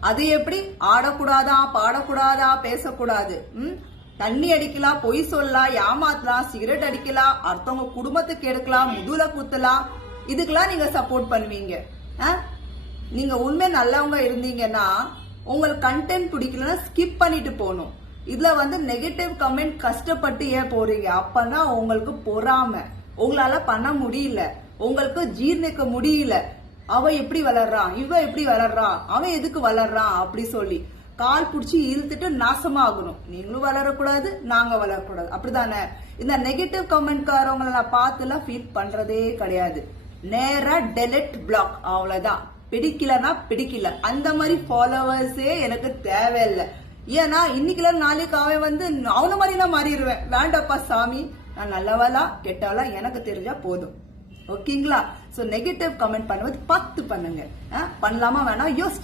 அது எப்படி ஆடக்கூடாதா, பாடக்கூடாதா, பேசக்கூடாது. தண்ணி அடிக்கலாம், பொய் சொல்லலாம், ஏமாத்தலாம், சிகரெட் அடிக்கலாம், அடுத்தவங்க குடும்பத்துக்கு எடுக்கலாம், முதுல குத்தலாம். இதுக்கெல்லாம் நீங்க சப்போர்ட் பண்ணுவீங்க. நீங்க உண்மை நல்லவங்க இருந்தீங்கன்னா உங்களுக்கு கண்டென்ட் பிடிக்கலன்னா ஸ்கிப் பண்ணிட்டு போகணும். இதுல நெகட்டிவ் கமெண்ட் கஷ்டப்பட்டு ஏன் போறீங்க? அப்பனா உங்களுக்கு பொறாம, உங்களால பண்ண முடியல, உங்களுக்கு ஜீர்ணிக்க முடியல. அவ எப்படி வளர்றான், இவ எப்படி வளர்றான், அவன் எதுக்கு வளர்றான் அப்படி சொல்லி கால் புடிச்சு இழுத்துட்டு நாசமாகணும். நீங்களும் வளரக்கூடாது, நாங்க வளரக்கூடாது. அப்படிதானே? இந்த நெகட்டிவ் கமெண்ட்காரவங்களை நான் பார்த்துலாம் ஃபீல் பண்றதே கிடையாது. நேரா டெலிட் பிளாக், அவ்வளவுதான். பிடிக்கலன்னா பிடிக்கல. அந்த மாதிரி ஃபாலோவர்ஸே எனக்கு தேவையில்லை. ஏன்னா இன்னைக்குல நாளைக்கு அவன் அவன மாதிரி நான் மாறிடுவேன். வேண்டாப்பா சாமி, நான் நல்லவளா கெட்டவளா எனக்கு தெரிஞ்சா போதும். ஓகேங்களா? சோ நெகட்டிவ் கமெண்ட் பண்ணுவது பார்த்து பண்ணுங்க. பண்ணலாமா வேணா யோசிச்சு